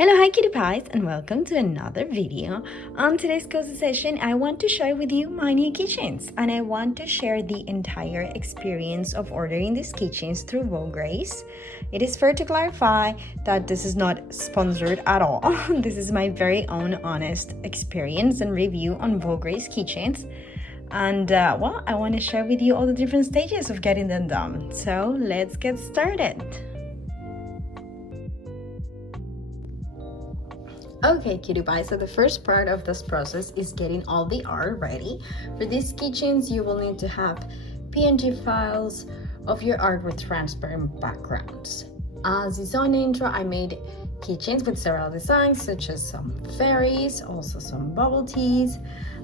Hello, hi cutie pies, and welcome to another video. On today's cozy session, I want to share with you my new keychains, and I want to share the entire experience of ordering these keychains through Vograce. It is fair to clarify that this is not sponsored at all. This is my very own honest experience and review on Vograce keychains. And well, I want to share with you all the different stages of getting them done. So let's get started. Okay, cutie pie, so the first part of this process is getting all the art ready. For these keychains, you will need to have PNG files of your art with transparent backgrounds. As you saw in the intro, I made keychains with several designs, such as some fairies, also some bubble teas,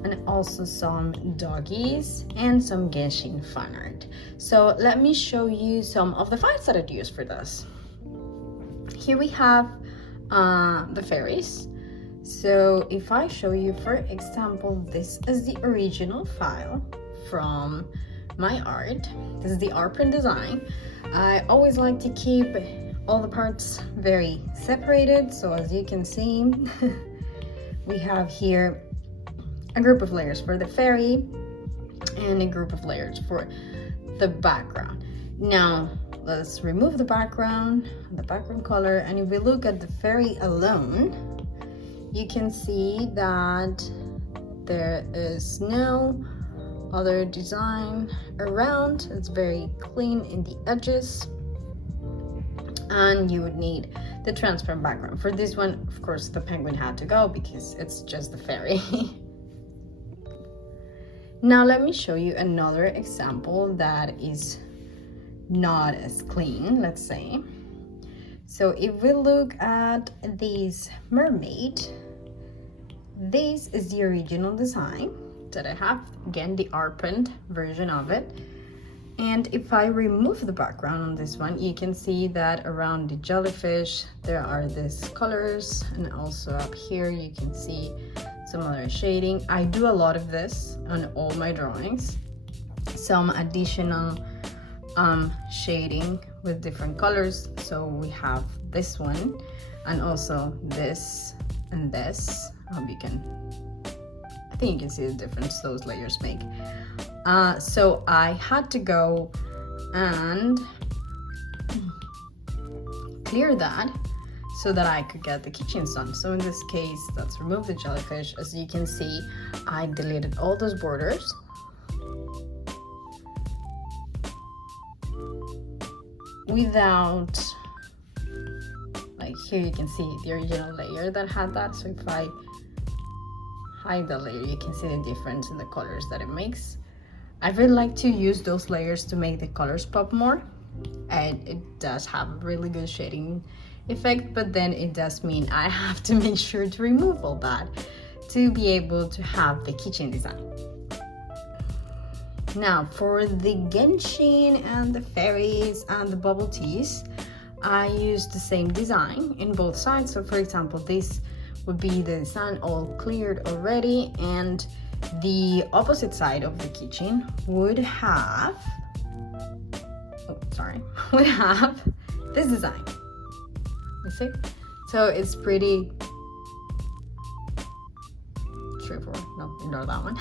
and also some doggies, and some Genshin fan art. So let me show you some of the files that I'd use for this. Here we have the fairies. So if I show you, for example, this is the original file from my art. This is the art print design. I always like to keep all the parts very separated. So as you can see, we have here a group of layers for the fairy and a group of layers for the background. Now let's remove the background color, and if we look at the fairy alone, you can see that there is no other design around. It's very clean in the edges, and you would need the transparent background. For this one, of course, the penguin had to go because it's just the fairy. Now let me show you another example that is not as clean, let's say. So if we look at this mermaid, this is the original design that I have, again the art print version of it. And if I remove the background on this one, you can see that around the jellyfish there are these colors, and also up here you can see some other shading. I do a lot of this on all my drawings, some additional shading with different colors. So we have this one, and also this and this. I think you can see the difference those layers make. So I had to go and clear that so that I could get the keychains done. So in this case, let's remove the jellyfish. As you can see, I deleted all those borders. Without, like here you can see the original layer that had that. So if I hide the layer, you can see the difference in the colors that it makes. I really like to use those layers to make the colors pop more, and it does have a really good shading effect, but then it does mean I have to make sure to remove all that to be able to have the keychain design. Now for the Genshin and the fairies and the bubble teas, I used the same design in both sides. So for example, this would be the design all cleared already, and the opposite side of the keychain would have, would have this design. You see? So it's pretty straightforward. No, ignore that one.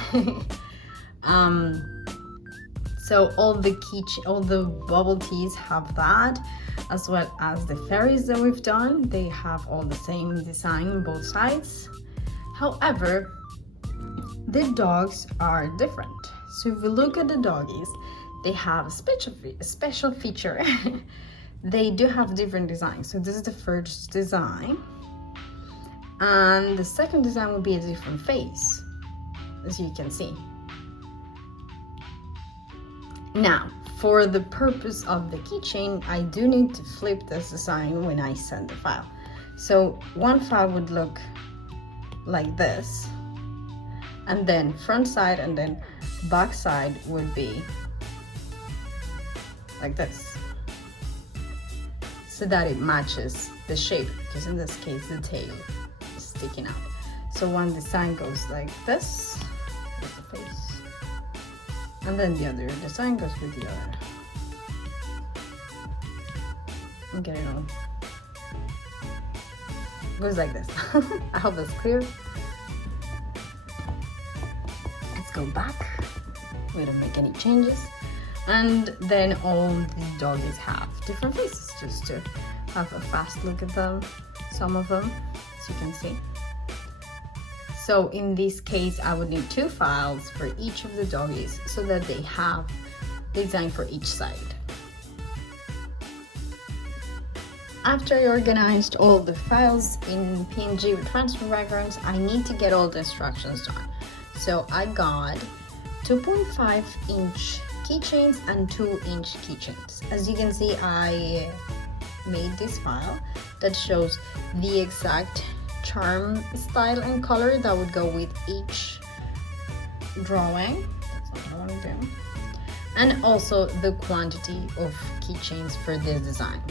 So all the bubble teas have that, as well as the fairies that we've done. They have all the same design on both sides. However, the dogs are different. So if we look at the doggies, they have a special feature. They do have different designs. So this is the first design, and the second design will be a different face, as you can see. Now, for the purpose of the keychain, I do need to flip this design when I send the file. So one file would look like this, and then front side and then back side would be like this, so that it matches the shape, because in this case the tail is sticking out. So one design goes like this with the face, and then the other design goes with the other. I'm getting on. goes like this. I hope that's clear. Let's go back. We don't make any changes. And then all the doggies have different faces, just to have a fast look at them, some of them, as you can see. So in this case, I would need 2 files for each of the doggies so that they have the design for each side. After I organized all the files in PNG with transfer backgrounds, I need to get all the instructions done. So I got 2.5-inch keychains and 2-inch keychains. As you can see, I made this file that shows the exact charm style and color that would go with each drawing. That's not what I want to do. And also the quantity of keychains for this design.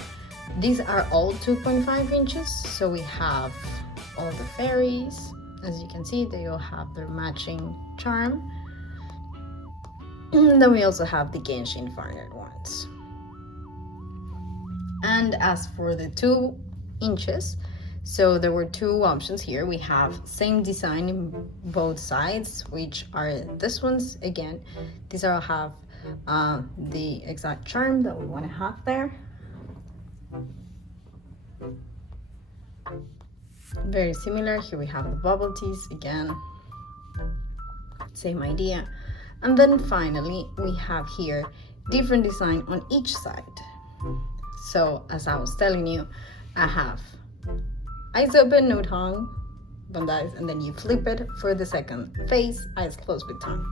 These are all 2.5 inches, so we have all the fairies. As you can see, they all have their matching charm. And then we also have the Genshin Farnet ones. And as for the 2 inches, so there were 2 options here. We have same design in both sides, which are this ones. Again, these all have the exact charm that we want to have there. Very similar. Here we have the bubble teas again. Same idea. And then finally, we have here different design on each side. So as I was telling you, I have eyes open, no tongue, bandais, and then you flip it for the second face, eyes closed with tongue.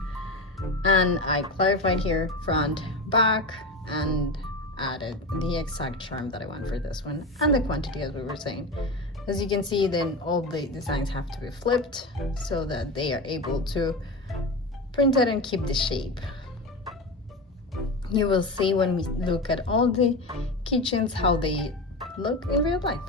And I clarified here front, back, and added the exact charm that I want for this one and the quantity, as we were saying. As you can see, then all the designs have to be flipped so that they are able to print it and keep the shape. You will see when we look at all the keychains how they look in real life.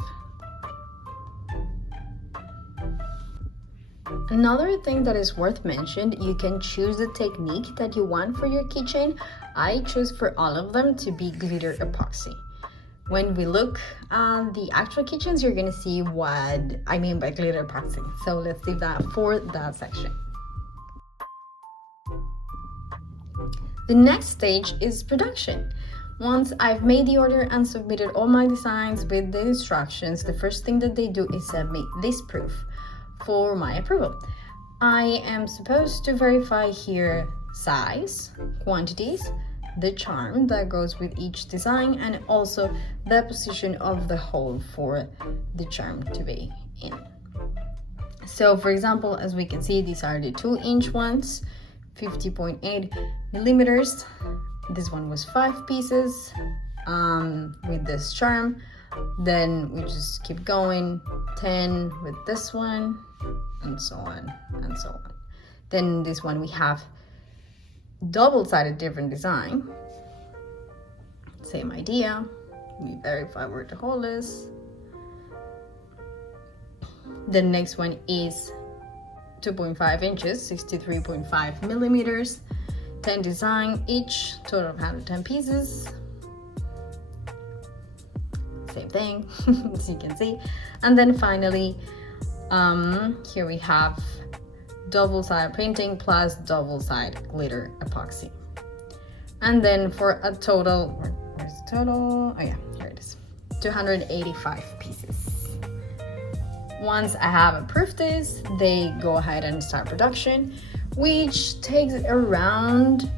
Another thing that is worth mentioning, you can choose the technique that you want for your keychain. I choose for all of them to be glitter epoxy. When we look at the actual keychains, you're gonna see what I mean by glitter epoxy. So let's leave that for that section. The next stage is production. Once I've made the order and submitted all my designs with the instructions, the first thing that they do is send me this proof for my approval. I am supposed to verify here size, quantities, the charm that goes with each design, and also the position of the hole for the charm to be in. So for example, as we can see, these are the 2-inch ones, 50.8 millimeters. This one was 5 pieces with this charm. Then we just keep going, 10 with this one, and so on and so on. Then this one we have double-sided different design. Same idea. We verify where the hole is. The next one is 2.5 inches, 63.5 millimeters, 10 design each, total of 110 pieces. Same thing, as you can see. And then finally, here we have double-side printing plus double-side glitter epoxy. And then for a total, where's the total? Oh yeah, here it is, 285 pieces. Once I have approved this, they go ahead and start production, which took around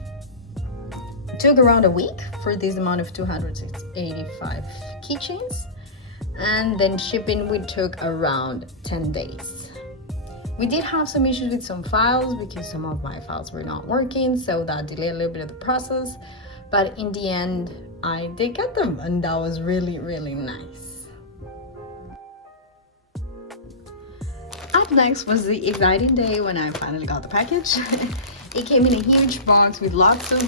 a week for this amount of 285 keychains. And then shipping, we took around 10 days. We did have some issues with some files because some of my files were not working, so that delayed a little bit of the process. But in the end, I did get them, and that was really, really nice. Up next was the exciting day when I finally got the package. It came in a huge box with lots of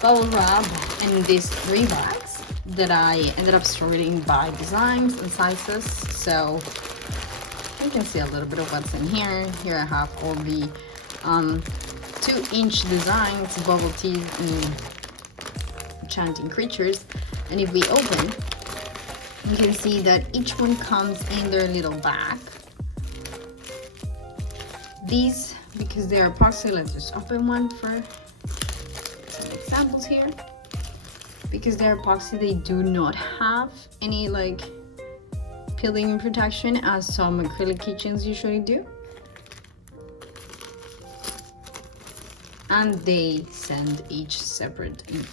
bubble wrap and these 3 bags that I ended up sorting by designs and sizes. So you can see a little bit of what's in here. Here I have all the 2-inch designs, bubble tea and chanting creatures. And if we open, You can see that each one comes in their little bag. These, because they are epoxy, let's just open one for some examples here. Because they're epoxy, they do not have any like peeling protection as some acrylic keychains usually do. And they send each separate in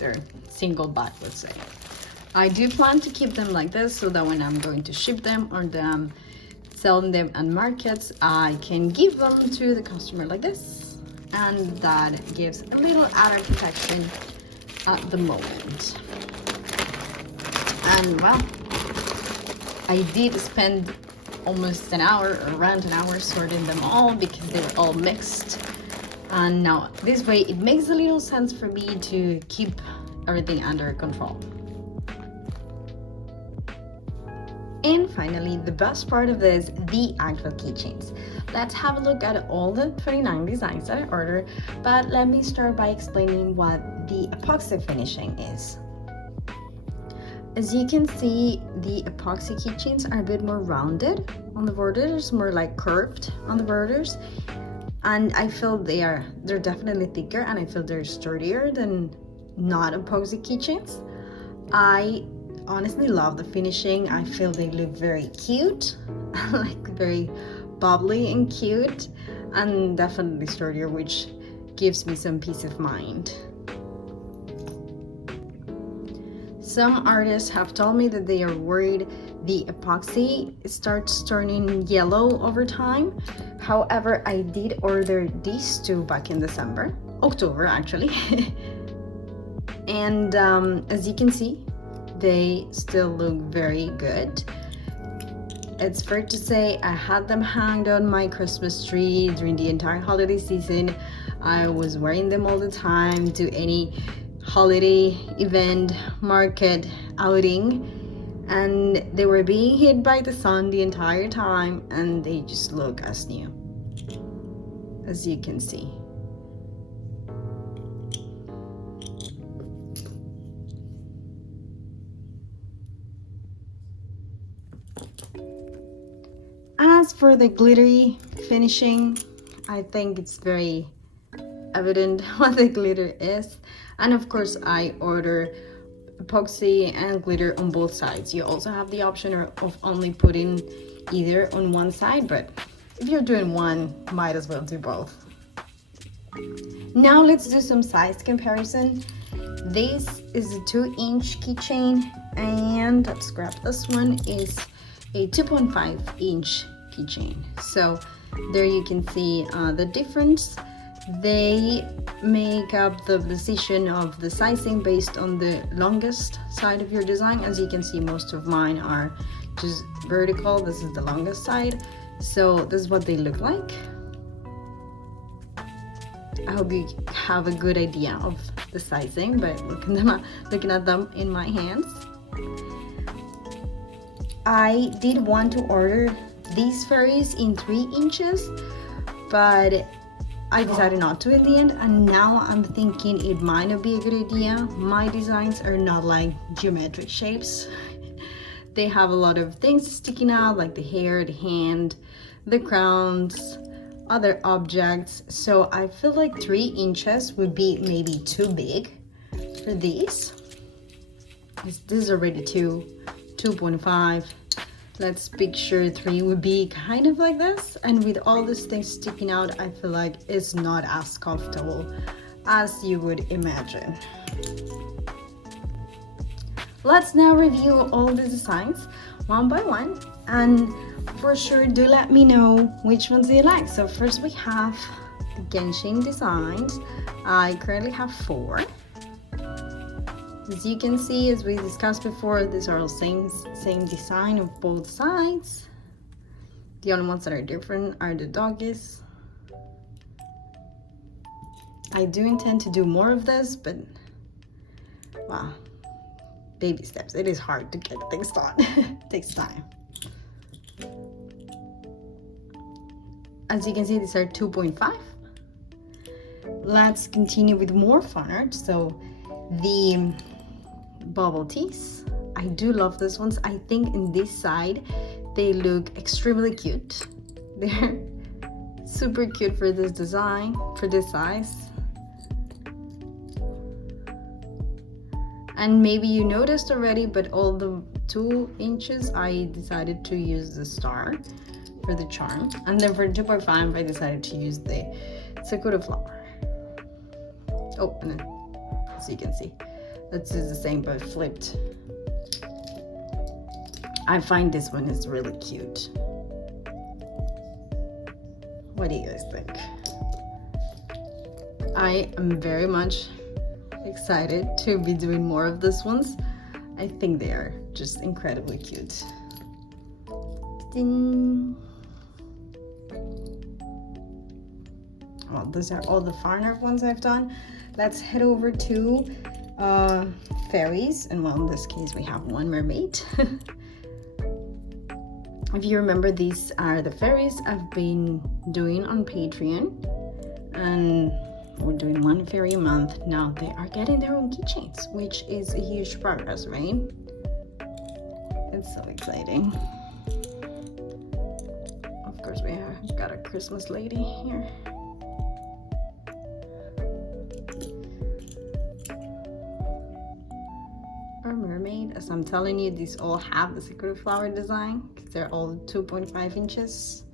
their single bag, let's say. I do plan to keep them like this so that when I'm going to ship them or them selling them at markets, I can give them to the customer like this, and that gives a little added protection at the moment. And well, I did spend almost an hour or around an hour sorting them all because they were all mixed, and now this way it makes a little sense for me to keep everything under control. And finally, the best part of this, the actual keychains. Let's have a look at all the 29 designs that I ordered, but let me start by explaining what the epoxy finishing is. As you can see, the epoxy keychains are a bit more rounded on the borders, more like curved on the borders, and I feel they're definitely thicker, and I feel they're sturdier than non-epoxy keychains. I honestly love the finishing. I feel they look very cute, like very bubbly and cute, and definitely sturdier, which gives me some peace of mind. Some artists have told me that they are worried the epoxy starts turning yellow over time. However, I did order these two back in October actually. And as you can see, they still look very good. It's fair to say I had them hanged on my Christmas tree during the entire holiday season. I was wearing them all the time to any holiday event, market, outing, and they were being hit by the sun the entire time, and they just look as new, as you can see. As for the glittery finishing, I think it's very evident what the glitter is. And of course, I order epoxy and glitter on both sides. You also have the option of only putting either on one side, but if you're doing one, might as well do both. Now let's do some size comparison. This is a 2-inch keychain, and let's grab this one, is a 2.5-inch keychain. So there you can see the difference. They make up the decision of the sizing based on the longest side of your design. As you can see, most of mine are just vertical. This is the longest side, so this is what they look like. I hope you have a good idea of the sizing by looking at them in my hands. I did want to order these fairies in 3 inches, but I decided not to in the end, and now I'm thinking it might not be a good idea. My designs are not like geometric shapes. They have a lot of things sticking out, like the hair, the hand, the crowns, other objects. So I feel like 3 inches would be maybe too big for these. This is already 2.5. Let's picture 3 would be kind of like this, and with all these things sticking out, I feel like it's not as comfortable as you would imagine. Let's now review all the designs one by one, and for sure do let me know which ones you like. So first we have the Genshin designs. I currently have 4. As you can see, as we discussed before, these are all same design of both sides. The only ones that are different are the doggies. I do intend to do more of this, but wow, baby steps. It is hard to get things done. It takes time. As you can see, these are 2.5. Let's continue with more fun art. So the bubble teas. I do love these ones. I think in this side they look extremely cute. They're super cute for this design, for this size. And maybe you noticed already, but all the 2 inches I decided to use the star for the charm, and then for 2.5 I decided to use the sakura flower. Oh, and then, so you can see this is the same but flipped. I find this one is really cute. What do you guys think? I am very much excited to be doing more of these ones. I think they are just incredibly cute. Ding. Well, those are all the far art ones I've done. Let's head over to fairies, and well, in this case we have one mermaid. If you remember, these are the fairies I've been doing on Patreon, and we're doing one fairy a month. Now they are getting their own keychains, which is a huge progress, right? It's so exciting. Of course, we have got a Christmas lady here. Our mermaid, as I'm telling you, these all have the sakura flower design because they're all 2.5 inches.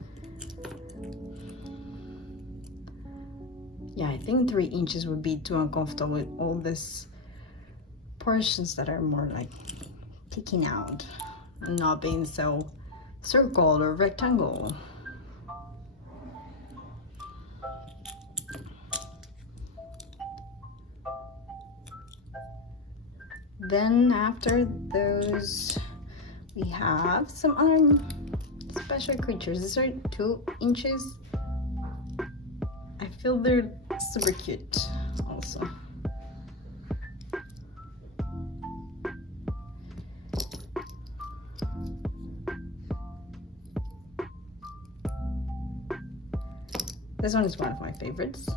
Yeah, I think 3 inches would be too uncomfortable with all these portions that are more like kicking out and not being so circle or rectangle. Then after those, we have some other special creatures. These are 2 inches. I feel they're super cute also. This one is one of my favorites.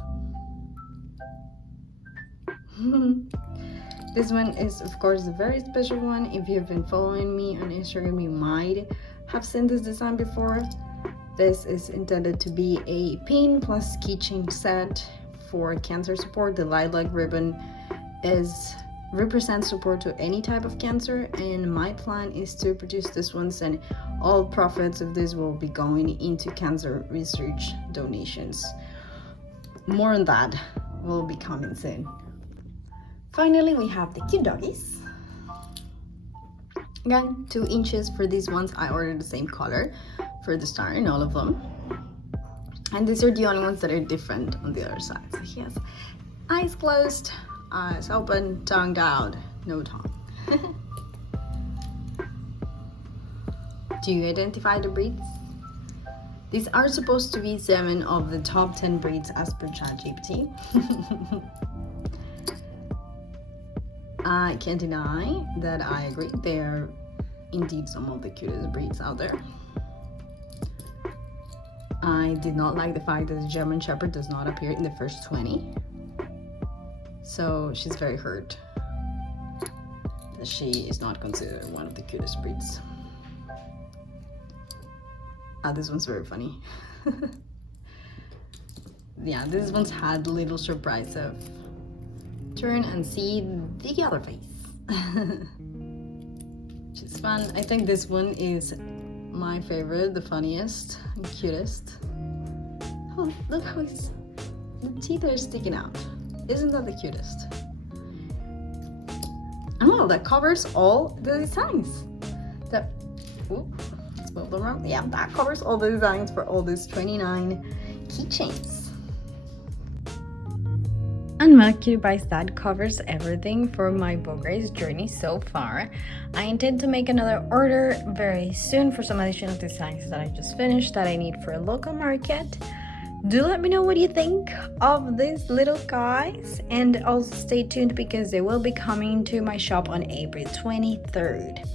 This one is, of course, a very special one. If you've been following me on Instagram, you might have seen this design before. This is intended to be a pin plus keychain set for cancer support. The lilac ribbon represents support to any type of cancer, and my plan is to produce this ones, and all profits of this will be going into cancer research donations. More on that will be coming soon. Finally, we have the cute doggies. Again, 2 inches for these ones. I ordered the same color for the star in all of them. And these are the only ones that are different on the other side. So he has eyes closed, eyes open, tongue out, no tongue. Do you identify the breeds? These are supposed to be 7 of the top 10 breeds as per ChatGPT. I can't deny that I agree. They are indeed some of the cutest breeds out there. I did not like the fact that the German Shepherd does not appear in the first 20. So she's very hurt that she is not considered one of the cutest breeds. This one's very funny. Yeah, this one's had a little surprise of turn and see the other face. Which is fun. I think this one is my favorite, the funniest and cutest. Oh, look how the teeth are sticking out. Isn't that the cutest? Oh, that covers all the designs. Yeah, that covers all the designs for all these 29 keychains. And well, Cutie Pies, that covers everything for my Vograce journey so far. I intend to make another order very soon for some additional designs that I just finished that I need for a local market. Do let me know what you think of these little guys, and also stay tuned because they will be coming to my shop on April 23rd.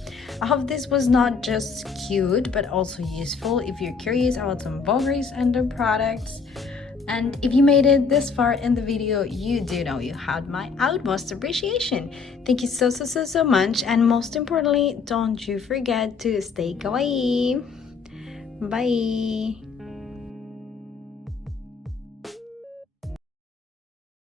I hope this was not just cute but also useful. If you're curious about some Vograce and their products, And if you made it this far in the video, you do know you had my utmost appreciation. Thank you so much, and most importantly, don't you forget to stay kawaii. Bye.